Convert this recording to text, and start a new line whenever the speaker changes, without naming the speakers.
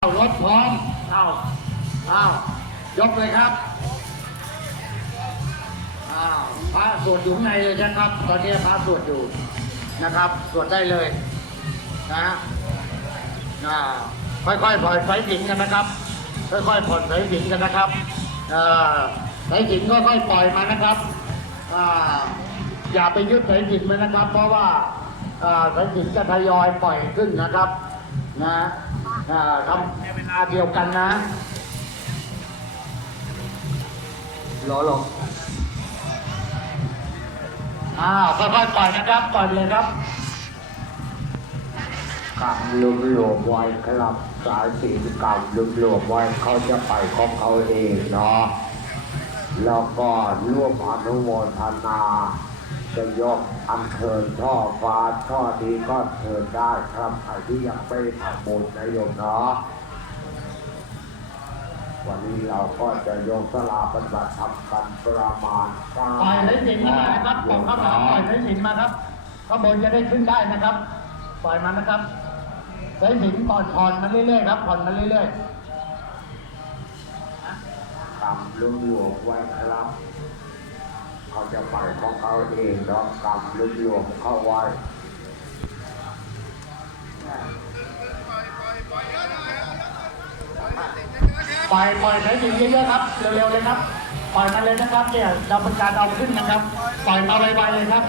เอารถพร้อม เอาเอายกเลยครับอ้าวพระสวดอยู่ข้างในเลยนะครับ ตอนนี้พระสวดอยู่นะครับ สวดได้เลยนะอ่าค่อยๆ ปล่อยสายสิญจนกันนะครับ ค่อยๆ ปล่อยสายสิญจนกันนะครับอ่าสายสิญจนค่อยๆ ปล่อยมานะครับอ่าอย่าไปยึดสายสิญจนมันนะครับ เพราะว่าอ่าสายสิญจนจะทยอยปล่อยขึ้นนะครับ นะ อ่าทำในเวลาเดียวกันนะรอลงอ้าวค่อยๆปล่อยนะครับปล่อยเลยครับกำลุมหลวมไว้ครับ สายสีกำลุมหลวมไว้เขาจะไปของเขาเองเนาะแล้วก็ร่วมอนุโมทนา จะยกอัญเชิญช่อฟ้าช่อดีก็เชิญได้ครับใครที่ยังไม่ทำบุญนะโยมเนาะวันนี้เราก็จะยกสลาปฏิบัติธรรมกันประมาณเก้า
ปล่อยสายสิญจนมานะครับปล่อยข้าวสารปล่อยสายสิญจนมาครับข้างบนจะได้ขึ้นได้นะครับ ปล่อยมันนะครับสายสิญจนผ่อนผ่อนมาเรื่อยๆครับผ่อนมาเรื่อย
กำลุมหลวมไว้ครับเขา จะไปของเขาเองดอกกรรมลุมหลวมเข้าไว้
ปล่อยปล่อยสายสินเยอะๆครับ เร็วๆเลยครับ ปล่อยมันเลยนะครับเนี่ยเราเป็นการเอาขึ้นนะครับ ปล่อยมาไวๆเลยครับ